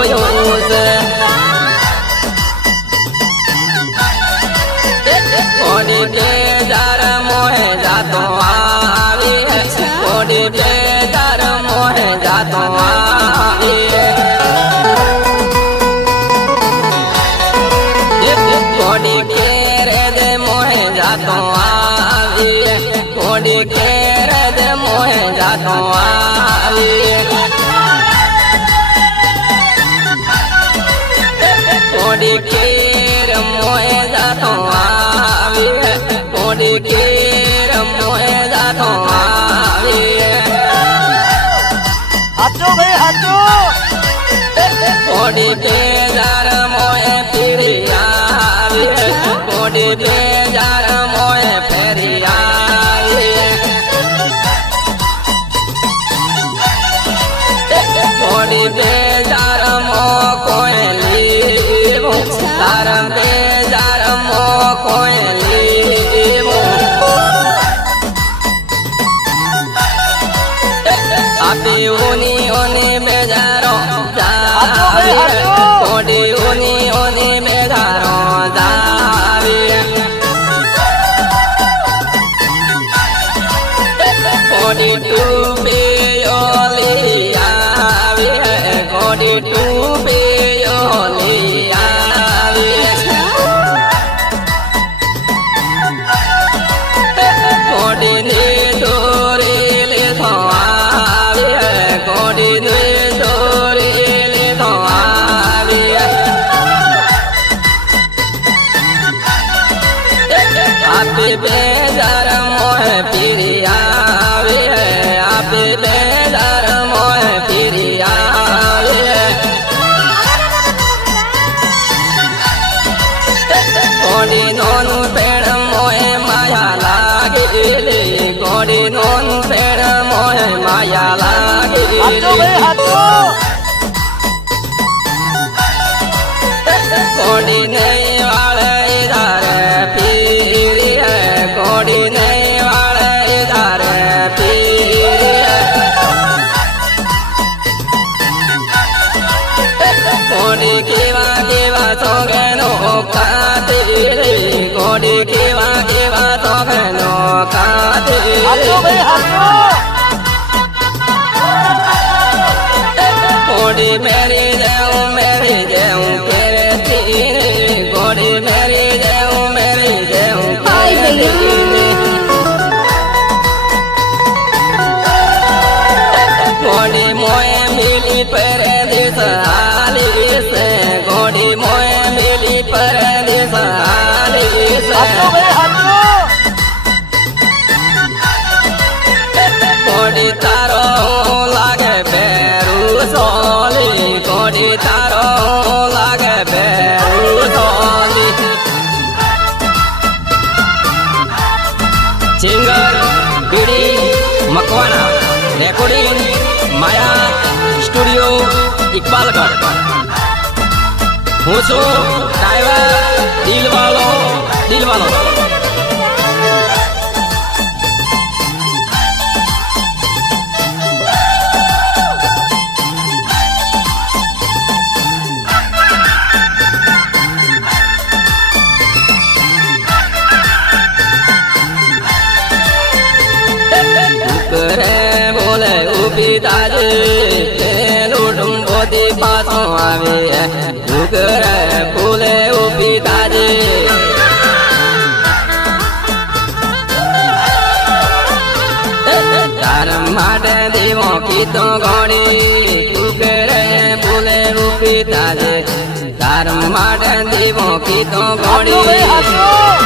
જોયું છે કોડી બેજાર મોહે જાતો આવી કોડી બેજાર મોહે જાતો આવી કોડી કેરે દે મોહે જાતો આવી કોડી કેરે દે મોહે જાતો આવી આપી ઓની ઉની બેજારો આપે બેજાર મોહ પીરી આવે આપે બેજાર મોહ પીરી આવે કોડી નોનું પેણ મોહે માયા લાગેલી કોડી નોનું પેણ મોહે માયા હાચો જાઉં મેરી જાઉં રે કોડી મેરી જાઉં મેરી જાઉં. કોડી મોએ મિલી પરદેશ હાલી છે કોડી મોએ મિલી પરદેશ હાલી singer B D Makwana recording Maya studio Iqbalgadh. હું છું ડ્રાઈવર દિલવાલો દિલવાલો. તાજે તેનું ડુંબોથી પાછો આવે. કરે બોલે ઊભી તાજે. તાર માટે દેવો કીતો તું કરે બોલે ઊભી તાજે. તાર માટે દેવો કીતો હાચો